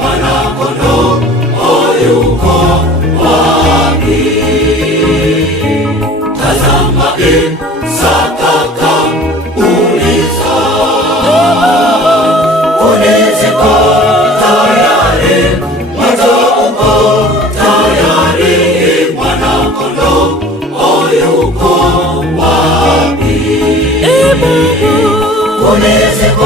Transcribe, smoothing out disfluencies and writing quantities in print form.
Mwana-Kondoo yuko wapi? Tazama, Isaka kauliza, kuni ziko tayari, moto uko tayari, Mwana-Kondoo yuko wapi? Kuni ziko